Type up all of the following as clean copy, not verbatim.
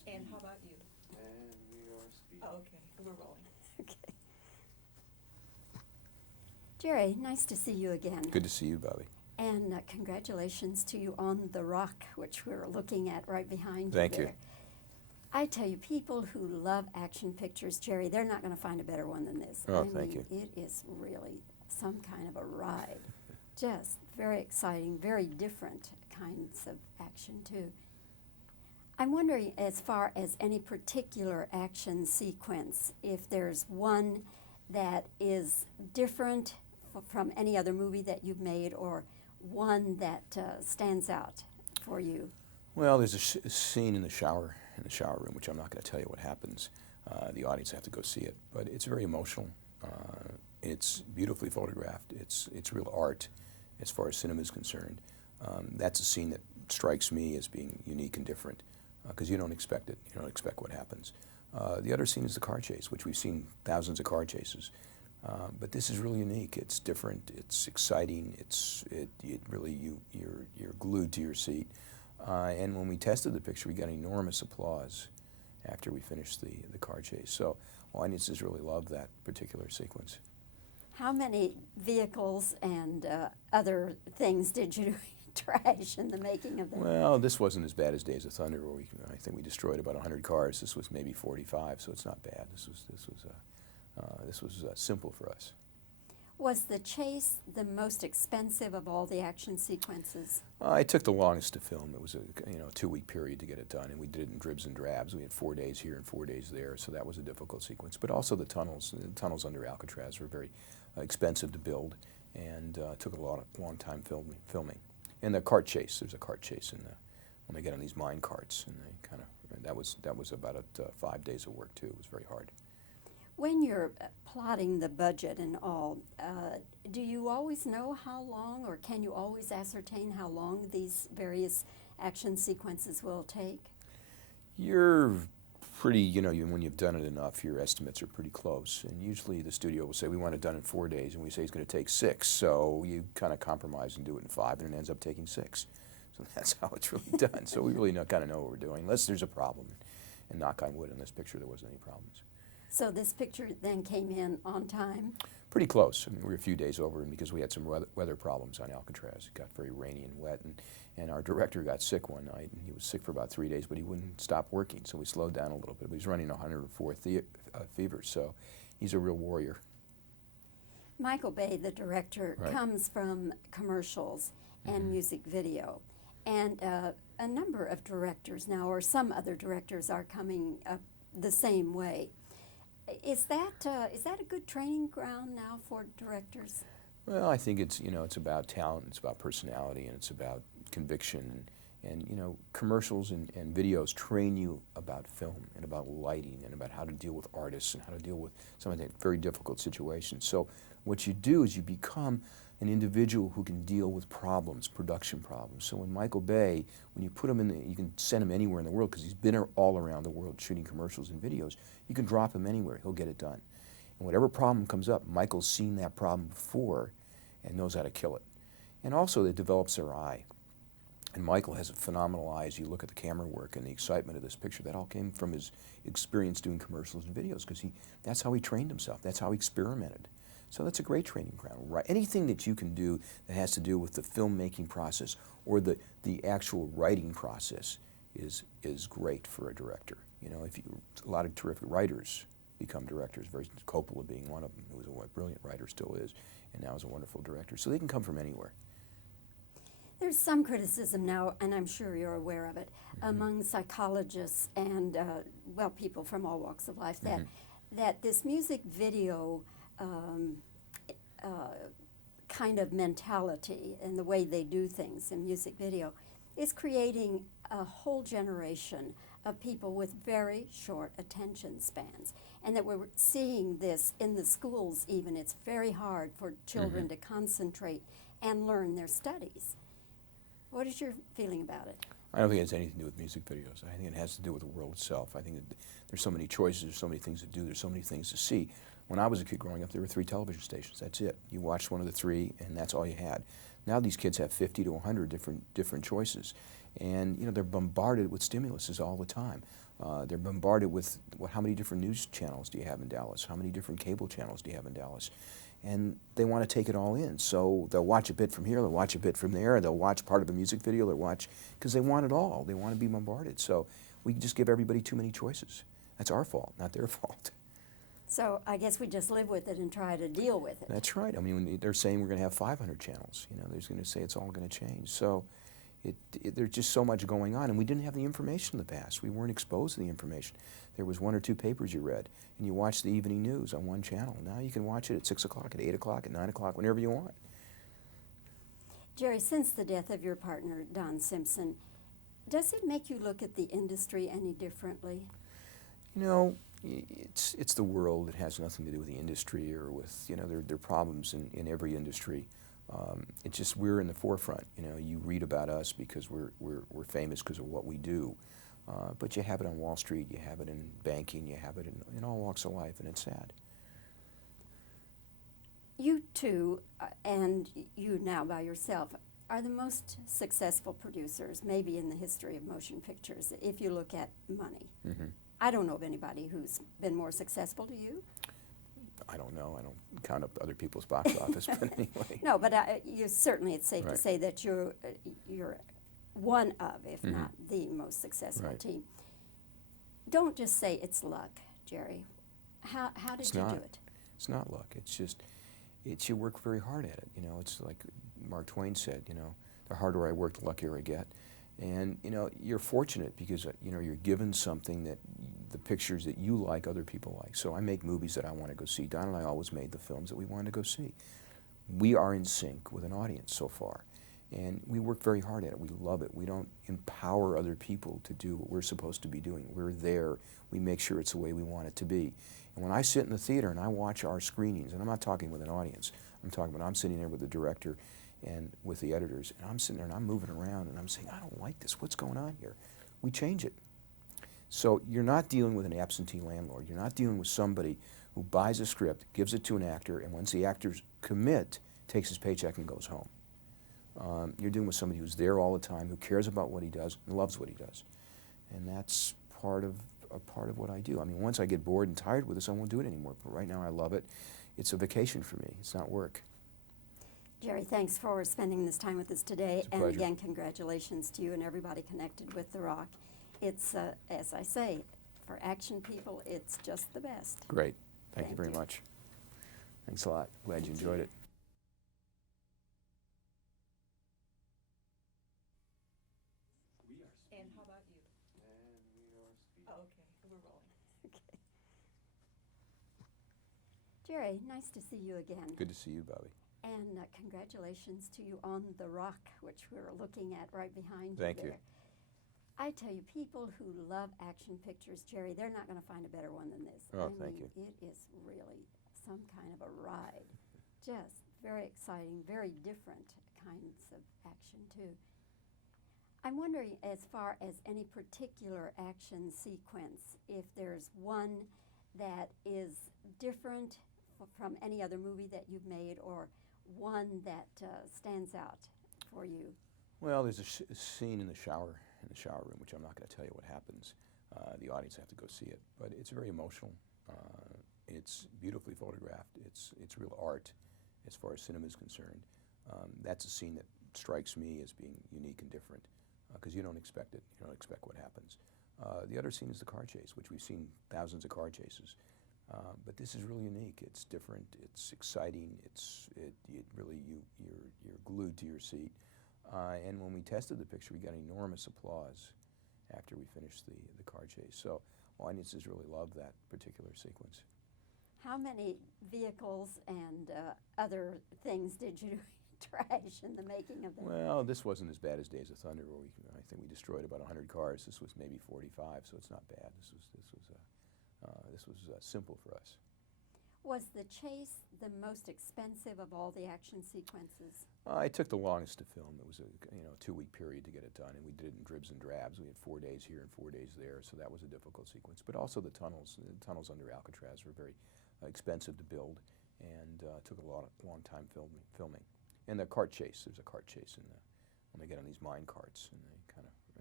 And how about you? And we are speaking. Oh, okay, we're rolling. Okay. Jerry, nice to see you again. Good to see you, Bobbie. And congratulations to you on The Rock, which we're looking at right behind Thank you you. there. I tell you, people who love action pictures, Jerry, they're not going to find a better one than this. Oh, I thank mean, you. it is really some kind of a ride. Just very exciting, very different kinds of action, too. I'm wondering, as far as any particular action sequence, if there's one that is different from any other movie that you've made, or one that stands out for you. Well, there's a scene in the shower room, which I'm not going to tell you what happens. The audience have to go see it, but it's very emotional. It's beautifully photographed. It's real art, as far as cinema is concerned. That's a scene that strikes me as being unique and different, because you don't expect it. You don't expect what happens. The other scene is the car chase, which we've seen thousands of car chases. But this is really unique. It's different. It's exciting. You're glued to your seat. And when we tested the picture, we got enormous applause after we finished the car chase. So audiences really loved that particular sequence. How many vehicles and other things did you trash in the making of that? Well, this wasn't as bad as Days of Thunder, where I think we destroyed about 100 cars. This was maybe 45, so it's not bad. This was simple for us. Was the chase the most expensive of all the action sequences? It took the longest to film. It was a 2-week period to get it done, and we did it in dribs and drabs. We had 4 days here and 4 days there, so that was a difficult sequence. But also the tunnels under Alcatraz were very expensive to build, and took a long time filming. And the cart chase, there's a cart chase when they get on these mine carts, and that was about 5 days of work too. It was very hard. When you're plotting the budget and all, do you always know how long, or can you always ascertain how long these various action sequences will take? You're pretty, when you've done it enough, your estimates are pretty close. And usually the studio will say, we want it done in 4 days, and we say it's going to take 6. So you kind of compromise and do it in 5, and it ends up taking 6. So that's how it's really done. So we really kind of know what we're doing, unless there's a problem. And knock on wood, in this picture there wasn't any problems. So this picture then came in on time? Pretty close. I mean, we were a few days over, and because we had some weather problems on Alcatraz. It got very rainy and wet, and our director got sick one night, and he was sick for about 3 days, but he wouldn't stop working, so we slowed down a little bit. But he was running 104 fever, so he's a real warrior. Michael Bay, the director, Right. comes from commercials and music video. And a number of directors now, or some other directors, are coming up the same way. Is that a good training ground now for directors? Well, I think it's about talent, it's about personality, and it's about conviction. And commercials and videos train you about film and about lighting and about how to deal with artists and how to deal with some of the very difficult situations. So what you do is you become an individual who can deal with problems, production problems. So when Michael Bay, when you put him you can send him anywhere in the world, because he's been all around the world shooting commercials and videos. You can drop him anywhere, he'll get it done. And whatever problem comes up, Michael's seen that problem before and knows how to kill it. And also it develops their eye. And Michael has a phenomenal eye as you look at the camera work and the excitement of this picture. That all came from his experience doing commercials and videos, because that's how he trained himself, that's how he experimented. So that's a great training ground. Right? Anything that you can do that has to do with the filmmaking process or the actual writing process is great for a director. A lot of terrific writers become directors, Coppola being one of them, who was a brilliant writer, still is, and now is a wonderful director. So they can come from anywhere. There's some criticism now, and I'm sure you're aware of it, among psychologists and, people from all walks of life, that this music video kind of mentality and the way they do things in music video is creating a whole generation of people with very short attention spans. And that we're seeing this in the schools even. It's very hard for children to concentrate and learn their studies. What is your feeling about it? I don't think it has anything to do with music videos. I think it has to do with the world itself. I think that there's so many choices, there's so many things to do, there's so many things to see. When I was a kid growing up, there were 3 television stations. That's it. You watched one of the 3, and that's all you had. Now these kids have 50 to 100 different choices, and they're bombarded with stimuluses all the time. They're bombarded with, well, how many different news channels do you have in Dallas? How many different cable channels do you have in Dallas? And they want to take it all in. So they'll watch a bit from here, they'll watch a bit from there, they'll watch part of a music video, they'll watch, because they want it all. They want to be bombarded. So we just give everybody too many choices. That's our fault, not their fault. So I guess we just live with it and try to deal with it. That's right. I mean, when they're saying we're going to have 500 channels, you know, they're going to say it's all going to change. So there's just so much going on, and we didn't have the information in the past. We weren't exposed to the information. There was 1 or 2 papers you read, and you watched the evening news on one channel. Now you can watch it at 6 o'clock, at 8 o'clock, at 9 o'clock, whenever you want. Jerry, since the death of your partner, Don Simpson, does it make you look at the industry any differently? You know, it's the world. It has nothing to do with the industry or with, you know, there are problems in every industry. It's just we're in the forefront. You know, you read about us because we're famous because of what we do. But you have it on Wall Street, you have it in banking, you have it in all walks of life, and it's sad. You two, and you now by yourself, are the most successful producers maybe in the history of motion pictures if you look at money. Mm-hmm. I don't know of anybody who's been more successful. Do you? I don't know. I don't count up other people's box office, but anyway. No, but you certainly, it's safe to say that you're one of, if Mm-hmm. not the most successful Right. team. Don't just say it's luck, Jerry. How did It's you not. do it? It's not luck. It's just, you work very hard at it. You know, it's like Mark Twain said, you know, the harder I work, the luckier I get. And, you know, you're fortunate because, you know, you're given something that the pictures that you like, other people like. So I make movies that I want to go see. Don and I always made the films that we wanted to go see. We are in sync with an audience so far. And we work very hard at it. We love it. We don't empower other people to do what we're supposed to be doing. We're there. We make sure it's the way we want it to be. And when I sit in the theater and I watch our screenings, and I'm not talking with an audience, I'm sitting there with the director and with the editors, and I'm sitting there and I'm moving around and I'm saying, I don't like this. What's going on here? We change it. So you're not dealing with an absentee landlord. You're not dealing with somebody who buys a script, gives it to an actor, and once the actors commit, takes his paycheck and goes home. You're dealing with somebody who's there all the time, who cares about what he does and loves what he does. And that's part of what I do. I mean, once I get bored and tired with this, I won't do it anymore. But right now I love it. It's a vacation for me. It's not work. Jerry, thanks for spending this time with us today. It's a and pleasure. again, congratulations to you and everybody connected with The Rock. It's, as I say, for action people, it's just the best. Great. Thank you Thank very you. much. Thanks a lot. Glad you Thank enjoyed you. it. And how about you? And we are speaking. Oh, okay, we're rolling. Okay. Jerry, nice to see you again. Good to see you, Bobbie. And congratulations to you on The Rock, which we're looking at right behind Thank you you. there. I tell you, people who love action pictures, Jerry, they're not going to find a better one than this. Oh, I thank mean, it is really some kind of a ride. Just very exciting, very different kinds of action, too. I'm wondering, as far as any particular action sequence, if there's one that is different from any other movie that you've made, or one that stands out for you. Well, there's a scene in the shower room, which I'm not going to tell you what happens. The audience have to go see it, but it's very emotional. It's beautifully photographed. It's real art, as far as cinema is concerned. That's a scene that strikes me as being unique and different, because you don't expect it. You don't expect what happens. The other scene is the car chase, which we've seen thousands of car chases. But this is really unique. It's different. It's exciting. It really you're glued to your seat. And when we tested the picture, we got enormous applause after we finished the car chase. So audiences really loved that particular sequence. How many vehicles and other things did you trash in the making of them? Well, this wasn't as bad as Days of Thunder, where I think we destroyed about 100 cars. This was maybe 45, so it's not bad. This was simple for us. Was the chase the most expensive of all the action sequences? It took the longest to film. It was a 2-week period to get it done, and we did it in dribs and drabs. We had 4 days here and 4 days there, so that was a difficult sequence. But also the tunnels under Alcatraz were very expensive to build, and took a long time filming. And the cart chase, there's a cart chase when they get on these mine carts, and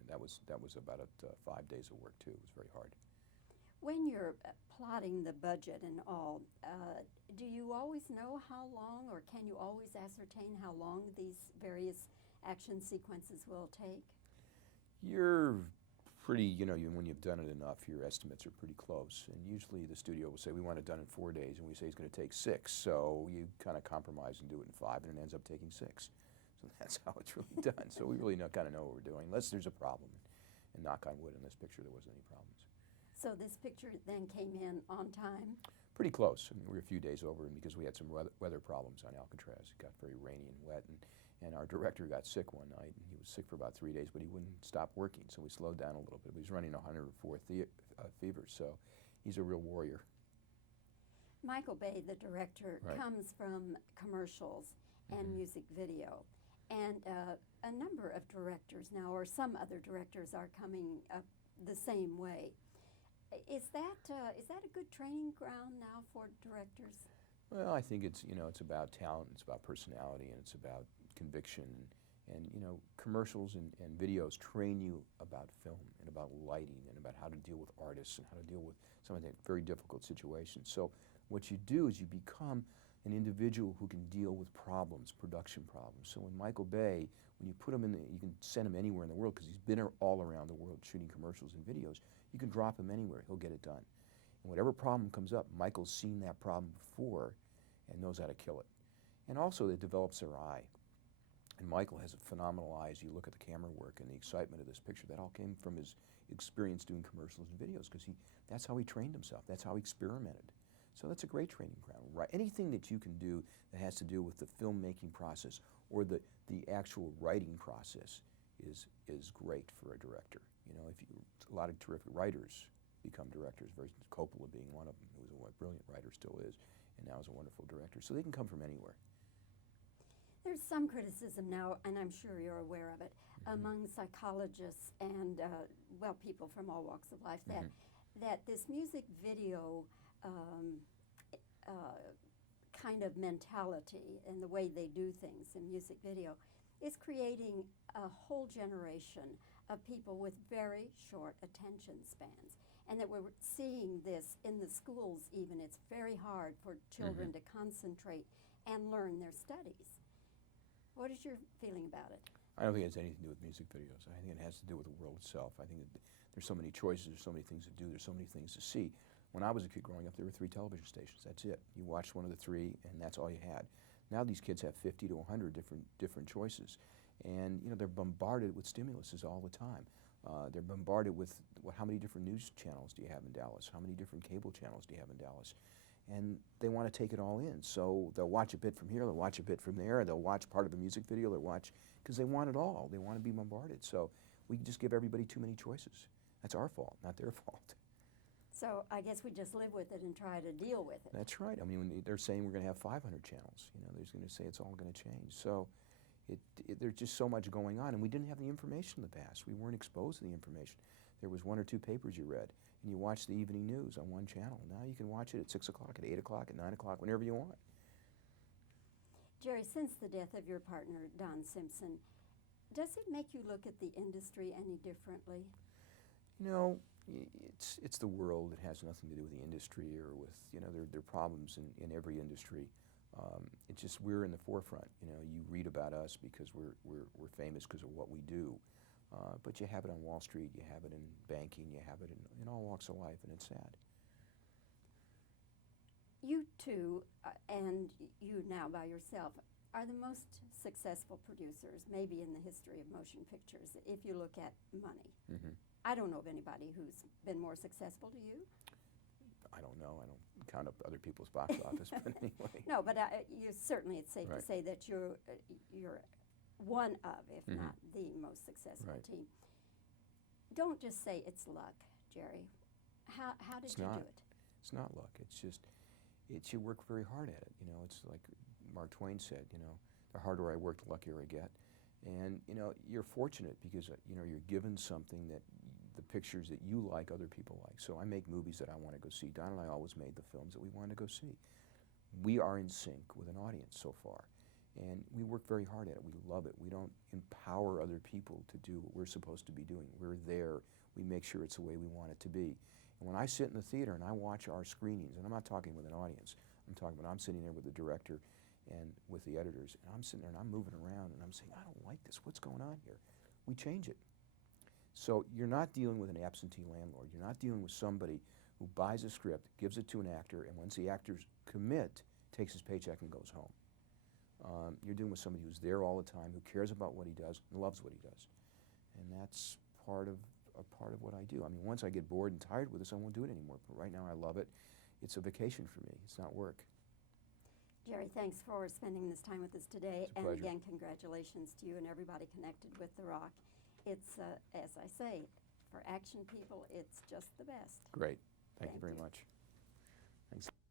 that was about 5 days of work too. It was very hard. When you're plotting the budget and all, do you always know how long, or can you always ascertain how long these various action sequences will take? You're pretty, when you've done it enough, your estimates are pretty close. And usually the studio will say, we want it done in 4 days, and we say it's going to take 6. So you kind of compromise and do it in 5, and it ends up taking 6. So that's how it's really done. So we really kind of know what we're doing, unless there's a problem. And knock on wood, in this picture there wasn't any problems. So this picture then came in on time? Pretty close. I mean, we were a few days over, and because we had some weather problems on Alcatraz. It got very rainy and wet, and our director got sick one night, and he was sick for about 3 days, but he wouldn't stop working, so we slowed down a little bit. But he was running 104 fever, so he's a real warrior. Michael Bay, the director, Right. comes from commercials and Mhm. music video. And a number of directors now, or some other directors, are coming up the same way. Is that a good training ground now for directors? Well, I think it's about talent, it's about personality, and it's about conviction. And commercials and videos train you about film and about lighting and about how to deal with artists and how to deal with some of the very difficult situations. So what you do is you become an individual who can deal with problems, production problems. So in Michael Bay, when you put him you can send him anywhere in the world because he's been all around the world shooting commercials and videos. You can drop him anywhere, he'll get it done. And whatever problem comes up, Michael's seen that problem before and knows how to kill it. And also it develops their eye. And Michael has a phenomenal eye as you look at the camera work and the excitement of this picture. That all came from his experience doing commercials and videos because that's how he trained himself. That's how he experimented. So that's a great training ground. Right? Anything that you can do that has to do with the filmmaking process or the actual writing process is great for a director. A lot of terrific writers become directors, Coppola being one of them, who was a brilliant writer, still is, and now is a wonderful director. So they can come from anywhere. There's some criticism now, and I'm sure you're aware of it, among psychologists and, people from all walks of life, that this music video kind of mentality and the way they do things in music video is creating a whole generation of people with very short attention spans. And that we're seeing this in the schools even. It's very hard for children to concentrate and learn their studies. What is your feeling about it? I don't think it has anything to do with music videos. I think it has to do with the world itself. I think that there's so many choices, there's so many things to do, there's so many things to see. When I was a kid growing up, there were 3 television stations. That's it. You watched one of the 3, and that's all you had. Now these kids have 50 to 100 different choices. And they're bombarded with stimuluses all the time. They're bombarded with how many different news channels do you have in Dallas? How many different cable channels do you have in Dallas? And they want to take it all in. So they'll watch a bit from here, they'll watch a bit from there, they'll watch part of a music video, they'll watch, because they want it all. They want to be bombarded. So we just give everybody too many choices. That's our fault, not their fault. So I guess we just live with it and try to deal with it. That's right. I mean, when they're saying we're going to have 500 channels, they're going to say it's all going to change. So there's just so much going on, and we didn't have the information in the past. We weren't exposed to the information. There was 1 or 2 papers you read, and you watched the evening news on one channel. Now you can watch it at 6 o'clock, at 8 o'clock, at 9 o'clock, whenever you want. Jerry, since the death of your partner, Don Simpson, does it make you look at the industry any differently? It's the world. It has nothing to do with the industry or with, there are problems in every industry. It's just we're in the forefront. You read about us because we're famous because of what we do. But you have it on Wall Street, you have it in banking, you have it in all walks of life, and it's sad. You two, and you now by yourself, are the most successful producers, maybe in the history of motion pictures, if you look at money. I don't know of anybody who's been more successful. Do you? I don't know. I don't count up other people's box office, but anyway. No, but you certainly, it's safe to Right. say that you're one of, if not the most successful Right. team. Don't just say it's luck, Jerry. How did It's you not. do it? It's not luck. It's just, you work very hard at it. It's like Mark Twain said, the harder I work, the luckier I get. And, you're fortunate because, you're given something that the pictures that you like, other people like. So I make movies that I want to go see. Don and I always made the films that we wanted to go see. We are in sync with an audience so far. And we work very hard at it. We love it. We don't empower other people to do what we're supposed to be doing. We're there. We make sure it's the way we want it to be. And when I sit in the theater and I watch our screenings, and I'm not talking with an audience, I'm sitting there with the director and with the editors, and I'm sitting there and I'm moving around and I'm saying, I don't like this. What's going on here? We change it. So you're not dealing with an absentee landlord. You're not dealing with somebody who buys a script, gives it to an actor, and once the actors commit, takes his paycheck and goes home. You're dealing with somebody who's there all the time, who cares about what he does, and loves what he does. And that's part of what I do. I mean, once I get bored and tired with this, I won't do it anymore. But right now I love it. It's a vacation for me. It's not work. Jerry, thanks for spending this time with us today. It's a and pleasure. again, congratulations to you and everybody connected with The Rock. It's, as I say, for action people, it's just the best. Great. Thank you Thank very you. much. Thanks.